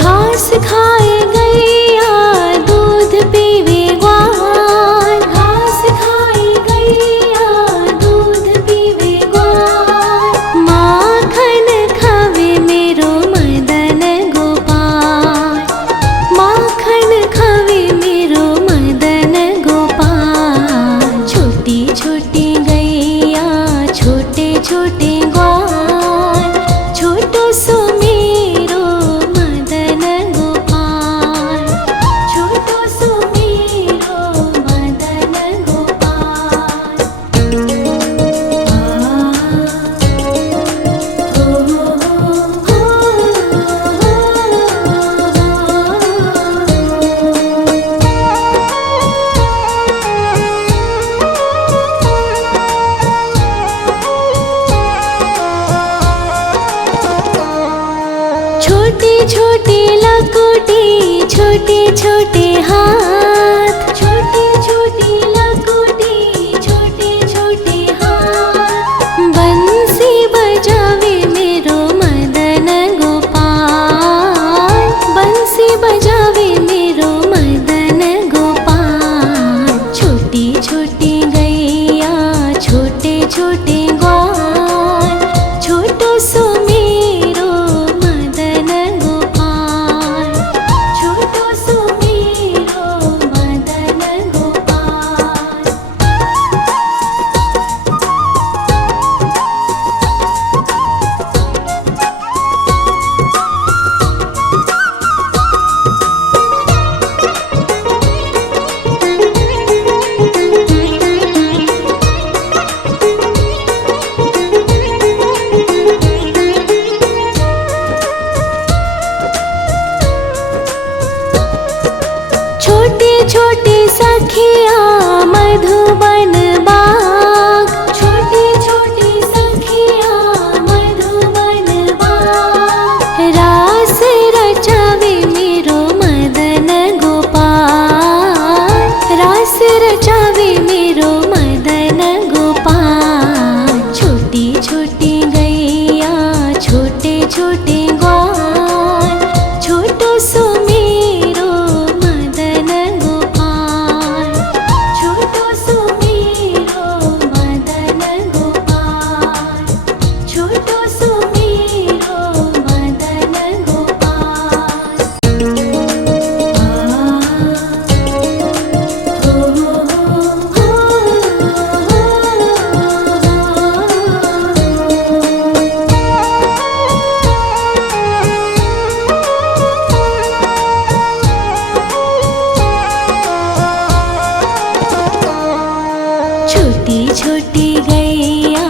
घास खाए गैया दूध पीवे ग्वाल, घास खाए गैया दूध पीवे ग्वाल। माखन खावे मेरो मदन गोपाल, माखन खावे मेरो मदन गोपाल। छोटी छोटी गैया छोटे छोटे ग्वाल, छोटो सो मेरो मदन गोपाल, छोटो सो मेरो मदन गोपाल। छोटी छोटी लकुटी छोटे छोटे हाथ, छोटी छोटी लकुटी छोटे छोटे हाथ। बंसी बजावे मेरो मदन गोपाल, बंसी बजावे मेरो मदन गोपाल। छोटी छोटी गैया छोटे छोटे ग्वाल, छोटो सो मेरो मदन गोपाल, छोटो सो मेरो मदन गोपाल। छोटे छोटे सखिया मधुबन बाग, छोटे छोटे सखिया मधुबन बाग। रास रचावे मेरो मदन गोपाल, रास रचावे मेरो मदन गोपाल। छोटी छोटी गैया छोटे छोटे ग्वाल, छोटो सो मेरो मदन गोपाल, छोटो सो मेरो मदन गोपाल, छोटो सो मेरो मदन गोपाल। छोटी छोटी गैया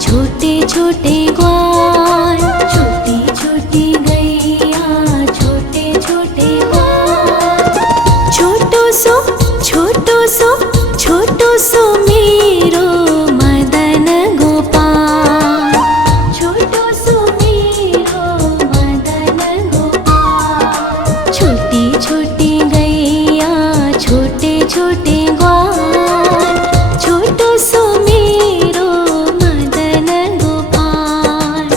छोटे छोटे ग्वाल, छोटी छोटी गैया छोटे छोटे ग्वाल। छोटो सो छोटो सो छोटो सो मेरो मदन गोपाल, छोटो सो मेरो मदन गोपाल। छोटी छोटी गैया छोटे छोटे ग्वाल, छोटो सो मेरो मदन गोपाल,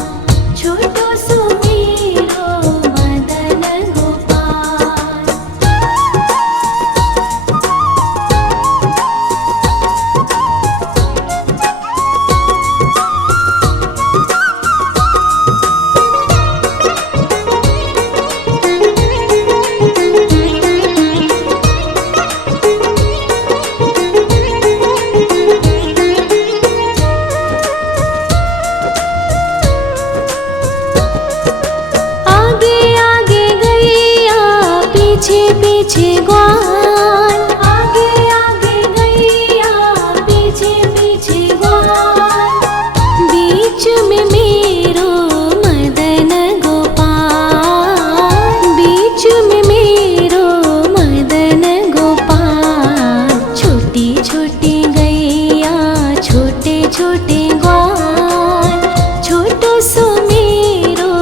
छोटो सो मेरो मदन गोपाल। आगे आगे गैया पीछे पीछे ग्वाल, आगे आगे गैया पीछे पीछे ग्वाल। बीच में मेरो मदन गोपाल, बीच में मेरो मदन गोपाल। छोटी छोटी गैया छोटे छोटे ग्वाल, छोटो सो मेरो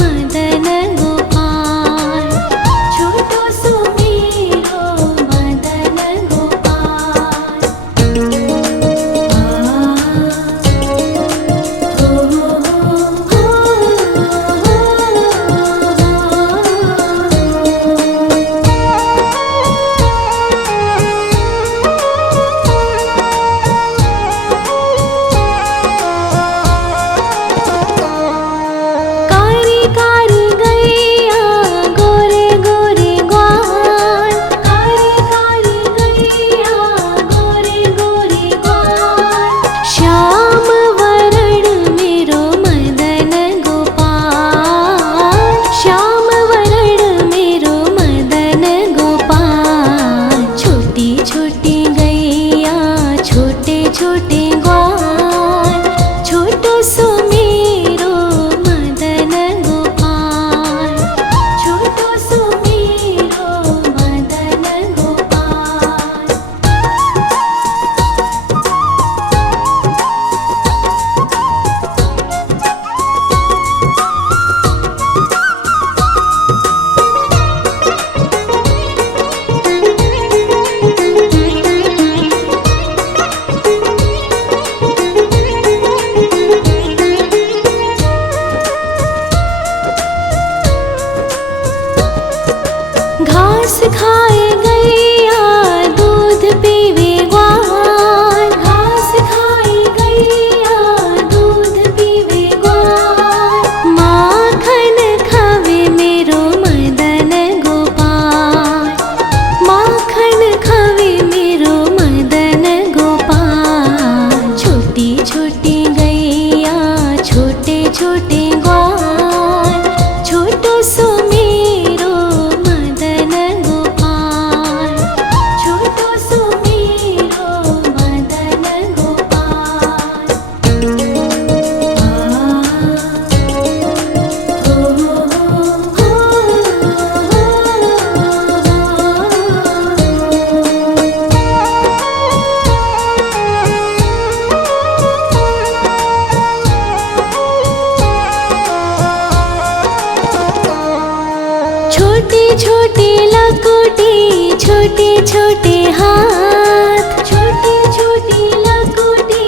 मदन गोपाल, छोटो सो मेरो घास खाए गैया दूध पीवे ग्वाल, घास खाए गैया दूध पीवे ग्वाल, माखन खावे मेरो मदन गोपाल, माखन खावे मेरो मदन गोपाल। छोटी छोटी गैया छोटे छोटे ग्वाल, छोटो सो मेरो मदन गोपाल, छोटो सो मेरो मदन गोपाल। छोटे छोटे लकोटी छोटे छोटे हाथ, छोटे छोटे लकोटी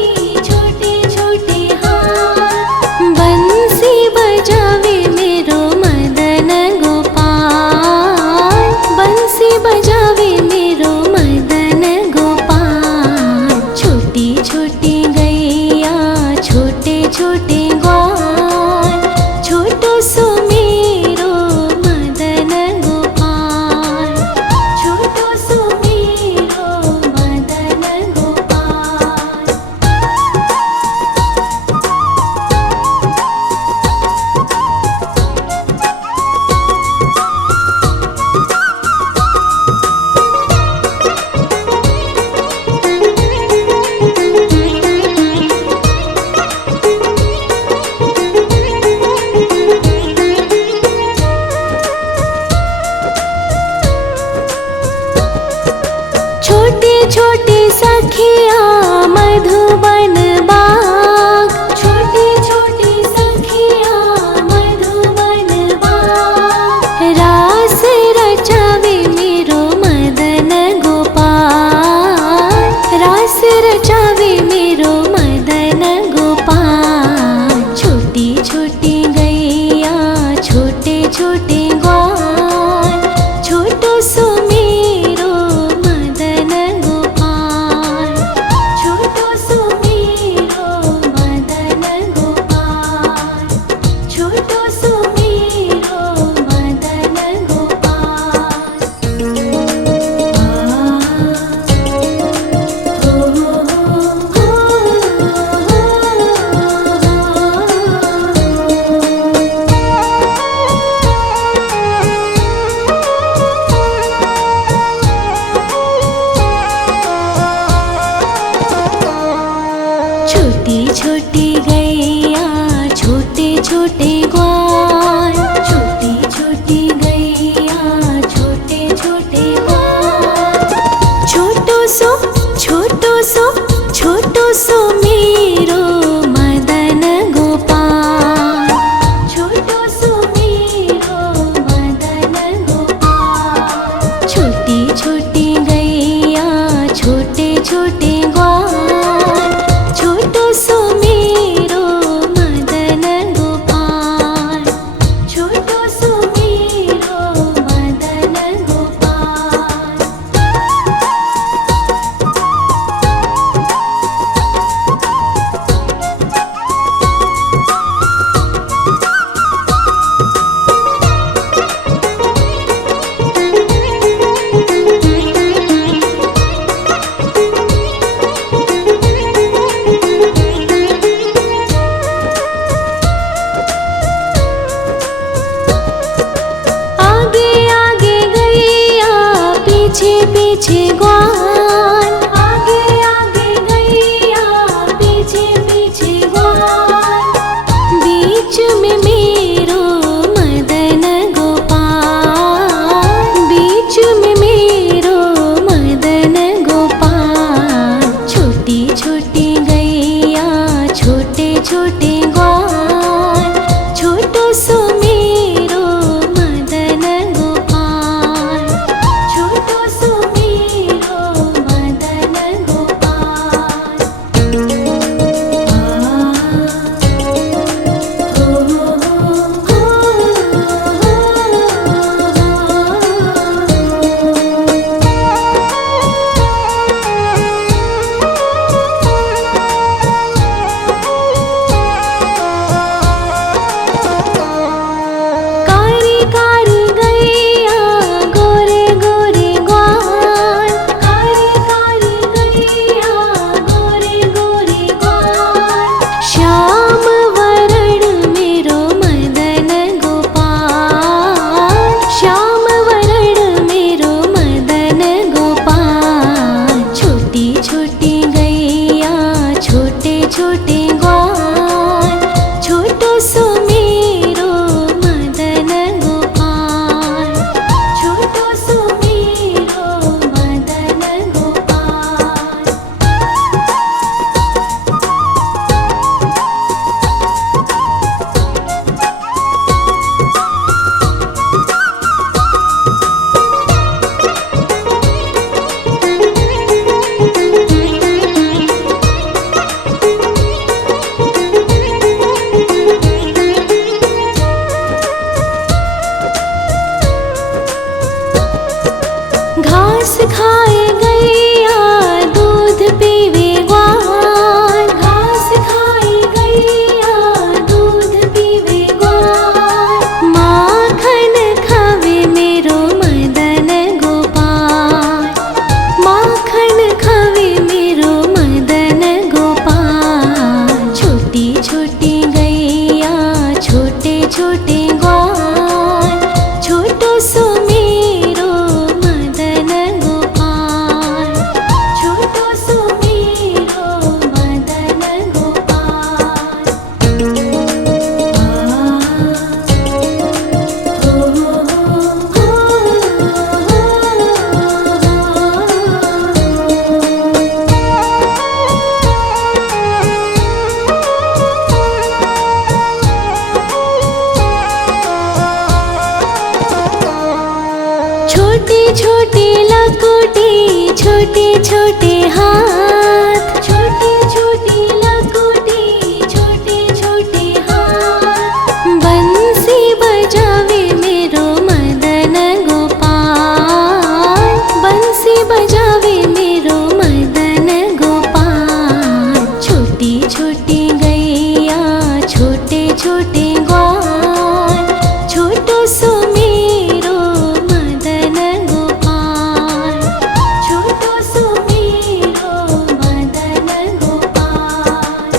छोटे छोटे हाथ, बंसी बजावे मेरो मदन गोपाल, बंसी बजावे मेरो मदन गोपाल। छोटी छोटी गैया छोटे छोटे ग्वाल, छोटो सो मेरो मदन गोपाल, छोटो सो मेरो मदन गोपाल। छोटे छोटे सखिया मधुबन बाग, छोटे छोटे सखिया मधुबन बाग, रास रचावे मेरो मदन गोपाल, रास रचावे मेरो मदन गोपाल। छोटी छोटी गैया छोटे छोटे ग्वाल, छोटो सो मेरो मदन गोपाल, छोटो सो मेरो मदन गोपाल, छोटो सो मेरो मदन गोपाल। छोटी छोटी गैया छोटे छोटे ग्वाल, छोटी छोटी गैया छोटे छोटे ग्वाल, छोटो सो छोटो सो छोटो सो मेरो मदन गोपाल, छोटो सो मेरो मदन गोपाल। छोटी छोटी गैया छोटे छोटे ग्वाल, छोटो सो मेरो मदन गोपाल, छोटो सो मेरो मदन गोपाल। आगे आगे गैया पीछे पीछे ग्वाल, आगे आगे गैया पीछे पीछे ग्वाल, बीच में मेरो मदन गोपाल, बीच में मेरो मदन गोपाल। छोटी छोटी गैया छोटे छोटे ग्वाल, छोटो सो मेरो मदन गोपाल, छोटो सो मेरो छोटे छोटे लकोटे छोटे छोटे हाथ, छोटे छोटे लकोटे छोटे छोटे हाथ। बंसी बजावे मेरो मदन गोपाल, बंसी बजावे मेरो मदन गोपाल। छोटी छोटी गैया छोटे छोटे ग्वाल, छोटो सो मेरो मदन गोपाल, छोटो सो मेरो मदन गोपाल।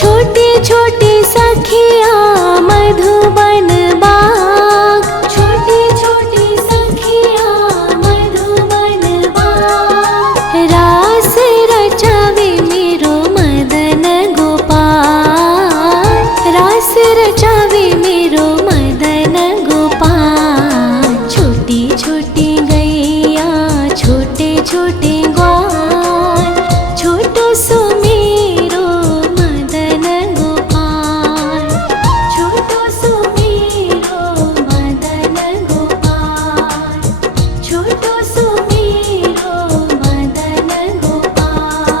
छोटे छोटे सखिया मधुबन बाग, छोटे छोटे सखिया मधुबन बाग। रास रचावे मेरो मदन गोपाल, रास रचावे मेरो मदन गोपाल। छोटी छोटी गैया छोटे छोटे ग्वाल, छोटो सो मेरो मदन गोपाल, छोटो सो मेरो मदन गोपाल, छोटो सो मेरो मदन गोपाल।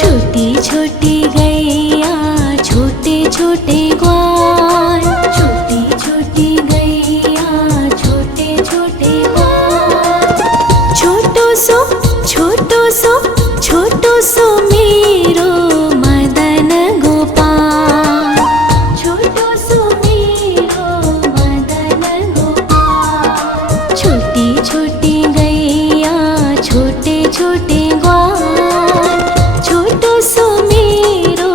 छोटी छोटी गैया छोटे छोटे ग्वाल, छोटी छोटी गैया छोटे छोटे ग्वाल। छोटो सो छोटो सो छोटो सो मेरो मदन गोपाल, छोटो सो मेरो मदन गोपाल। छोटी छोटी गैया छोटे छोटे ग्वाल, छोटो सो मेरो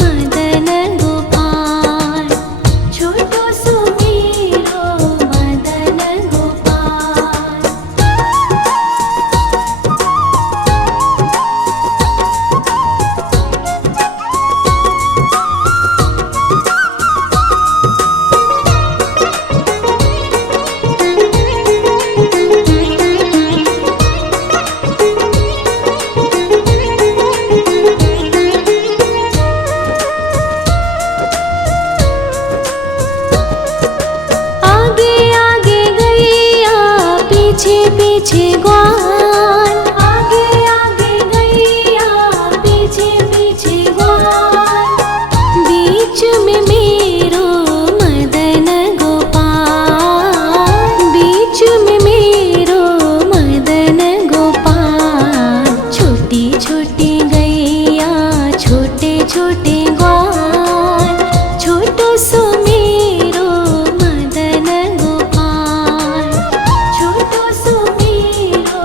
मदन गोपाल, छोटो सो मेरो मदन गोपाल। आगे आगे गैया पीछे पीछे ग्वाल, आगे आगे गैया पीछे पीछे ग्वाल। बीच में मेरो मदन गोपाल, बीच में मेरो मदन गोपाल। छोटी छोटी गैया छोटे छोटे ग्वाल, छोटो सो मेरो मदन गोपाल, छोटो सो मेरो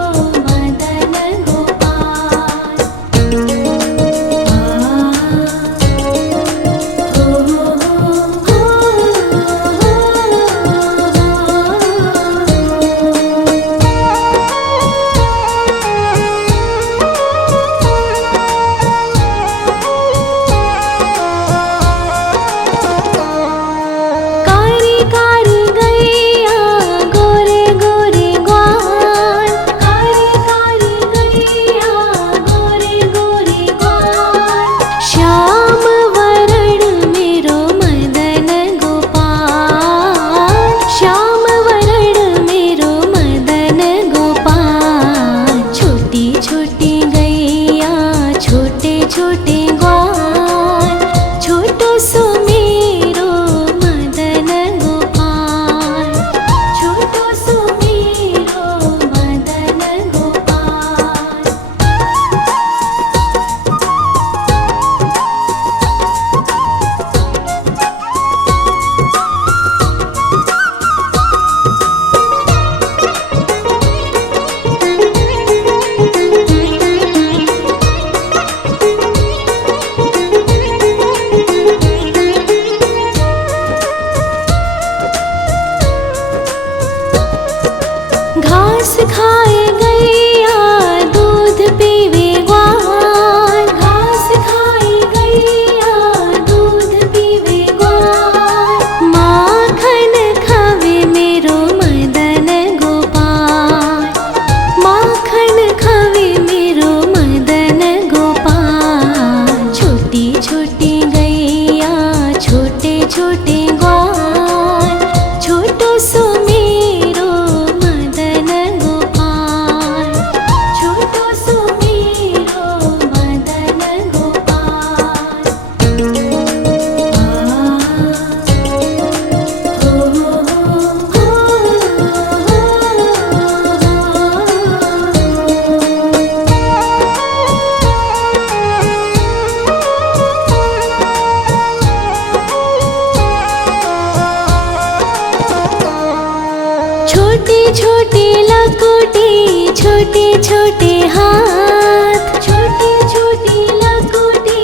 छोटी लकुटी छोटे छोटे हाथ, छोटी छोटी लकुटी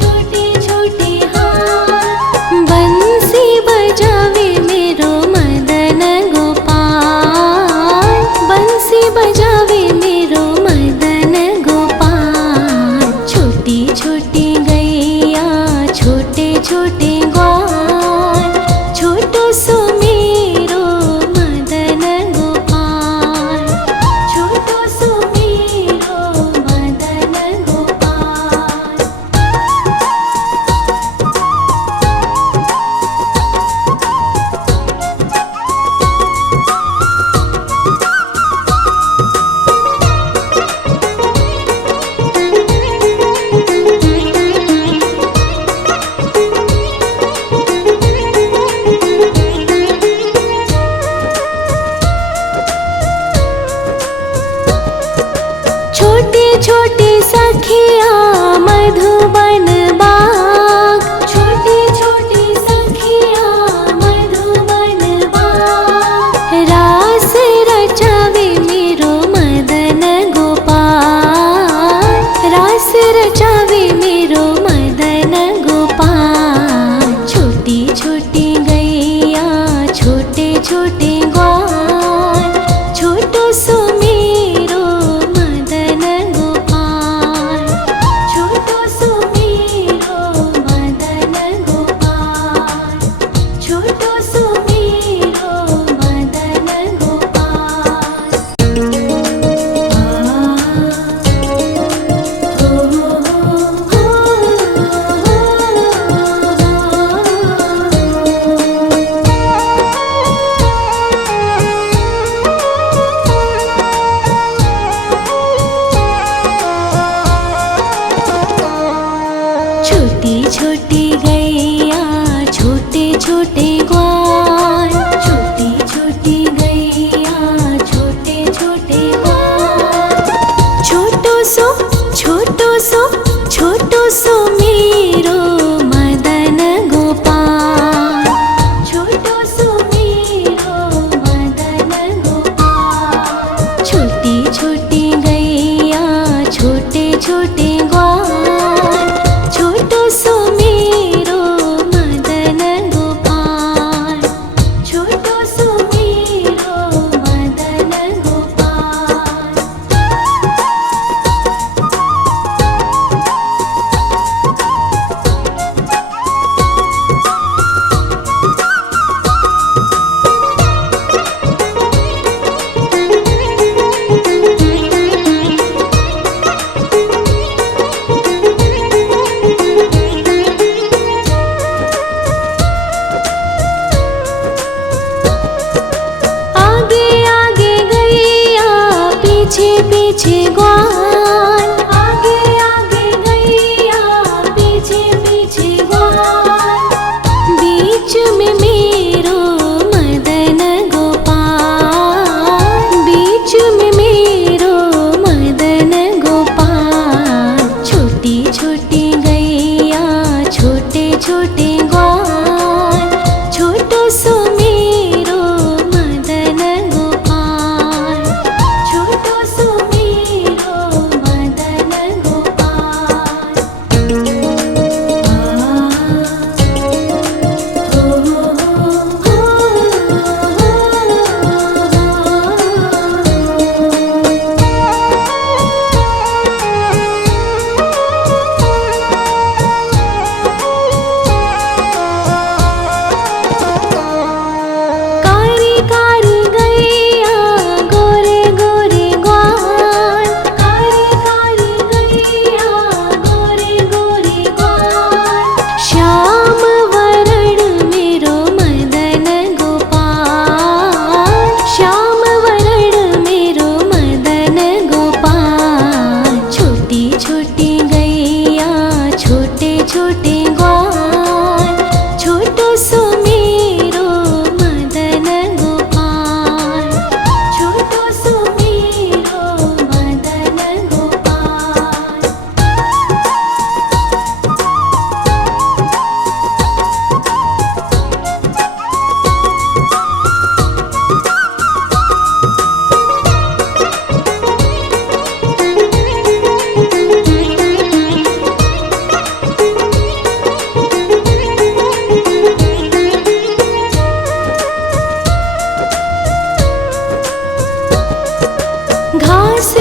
छोटे छोटे हाथ। बंसी बजावे मेरो मदन गोपाल, बंसी बजावे मेरो मदन गोपाल। छोटी छोटी गैया छोटे छोटे ग्वाल, छोटो सो मेरो मदन गोपाल, छोटो सो मेरो मदन गोपाल। छोटी छोटी सखिया मधुबन बाग, छोटी छोटी सखिया मधुबन बाग। रास रचावे मेरो मदन गोपाल, रास रचावे मेरो मदन गोपाल। छोटी छोटी गैया छोटे छोटे ग्वाल, छोटो सो मेरो मदन गोपाल, छोटो सो मेरो मदन गोपाल, छोटो सो मेरो मदन गोपाल। छोटी छोटी गैया छोटे छोटे ग्वाल, छोटी छोटी गैया छोटे छोटे ग्वाल। छोटो सो छोटो सो छोटो सो मेरो मदन गोपाल, छोटो सो मेरो मदन गोपाल। छोटी छोटी गैया छोटे छोटे ग्वाल, छोटो सो मेरो मदन गोपाल, छोटो सो मेरो मदन गोपाल। आगे आगे गैया पीछे पीछे ग्वाल, आगे आगे गैया पीछे पीछे ग्वाल। बीच में मेरो मदन गोपाल, बीच में मेरो मदन गोपाल। छोटी छोटी गैया छोटे छोटे ग्वाल, छोटो सो मेरो मदन गोपाल, छोटो सो मेरो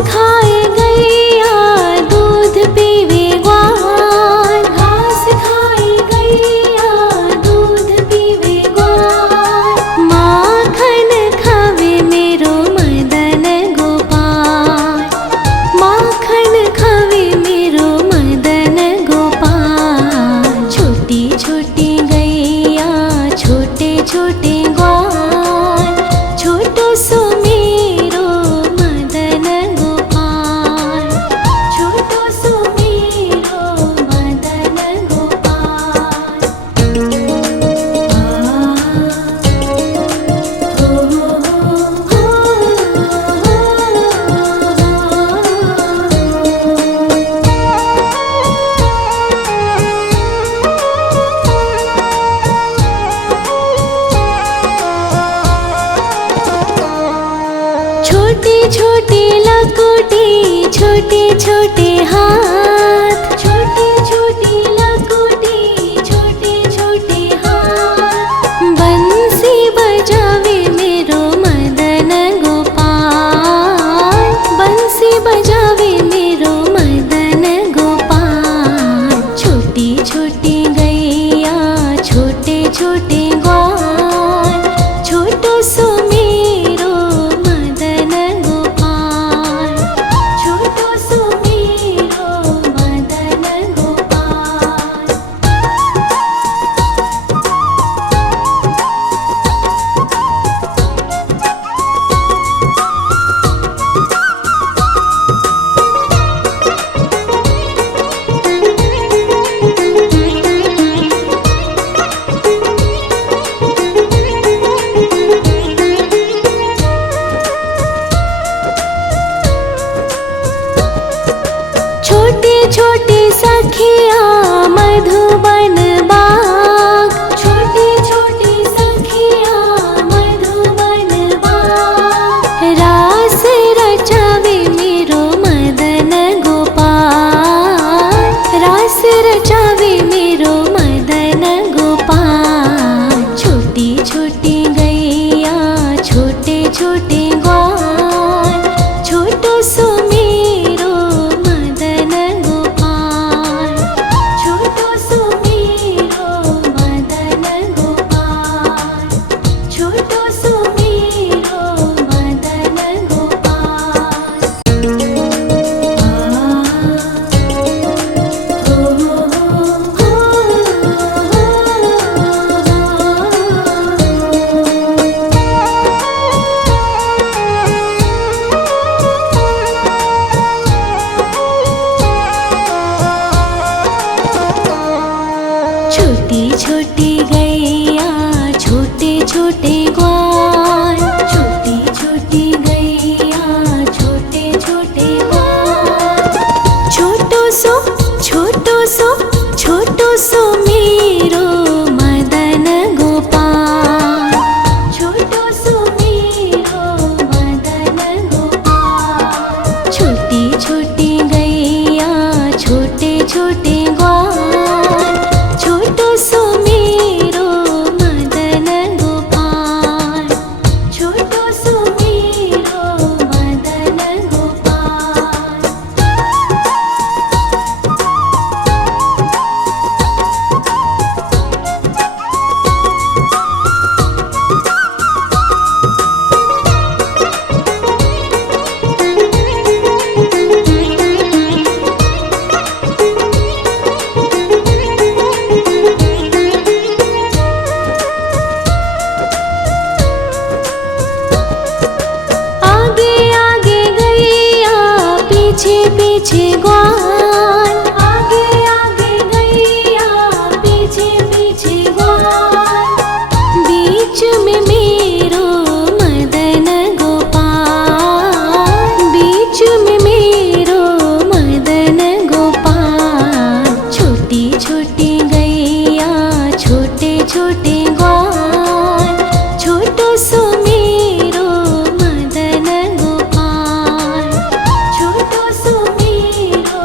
खाए गैया दूध पीवे ग्वाल, घास खाए गैया दूध पीवे ग्वाल, माखन खावे मेरो मदन गोपाल, माखन खावे मेरो मदन गोपाल। छोटी छोटी गैया छोटे छोटे ग्वाल, छोटो सो मेरो मदन गोपाल, छोटो सो मेरो मदन गोपाल। छोटी छोटी लकुटी छोटे छोटे हाथ, छोटी छोटी लकुटी छोटे छोटे हाथ, बंसी बजावे मेरो मदन गोपाल, बंसी बजावे मेरो मदन गोपाल। छोटी छोटी गैया छोटे छोटे ग्वाल, छोटो सो मेरो मदन गोपाल, छोटो सो मेरो मदन गोपाल। छोटे छोटे सखिया मधुबन बाग, छोटे छोटे सखिया मधुबन बाग, रास रचावे मेरो मदन गोपाल, रास रचावे मेरो मदन गोपाल। छोटी छोटी गैया छोटे छोटे ग्वाल, छोटो सो मेरो मदन गोपाल, छोटो सो मेरो मदन गोपाल, छोटो सो मेरो मदन गोपाल। छोटी छोटी गैया छोटे छोटे ग्वाल, छोटी छोटी गैया छोटे छोटे ग्वाल, छोटो सो छोटो सो मेरो मदन गोपाल, छोटो सो मेरो मदन गोपाल। छोटी छोटी गैया छोटे छोटे ग्वाल, छोटो सो मेरो मदन गोपाल, छोटो सो मेरो मदन गोपाल। आगे आगे गैया पीछे पीछे ग्वाल, आगे आगे गैया पीछे पीछे ग्वाल, बीच में मेरो मदन गोपाल, बीच में मेरो मदन गोपाल। छोटी छोटी गैया छोटे छोटे ग्वाल, छोटो सो मेरो मदन गोपाल, छोटो सो मेरो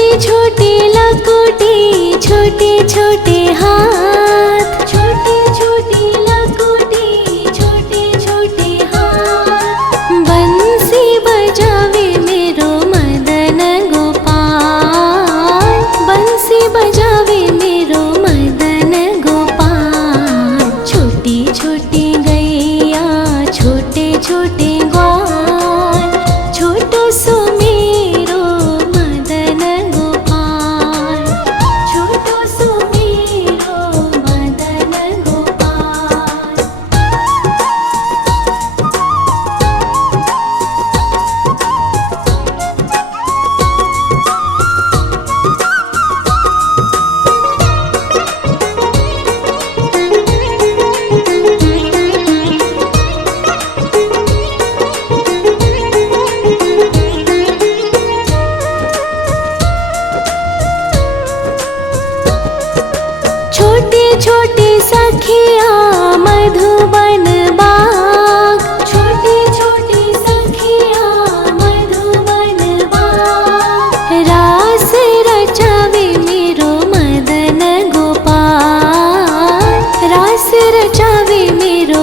छोटी छोटी लकोटी छोटे छोटे हाथ, छोटी छोटी लकोटी छोटे छोटे हाथ। बंसी बजावे मेरो मदन गोपाल, बंसी बजावे मेरो मदन गोपाल। छोटी छोटी गैया छोटे छोटे ग्वाल, छोटो सो मेरो मदन गोपाल, छोटो सो मेरो मदन गोपाल। छोटे छोटे सखिया मधुबन बाग, छोटे छोटे सखिया मधुबन बाग। रास रचावे मेरो मदन गोपाल, रास रचावे मेरो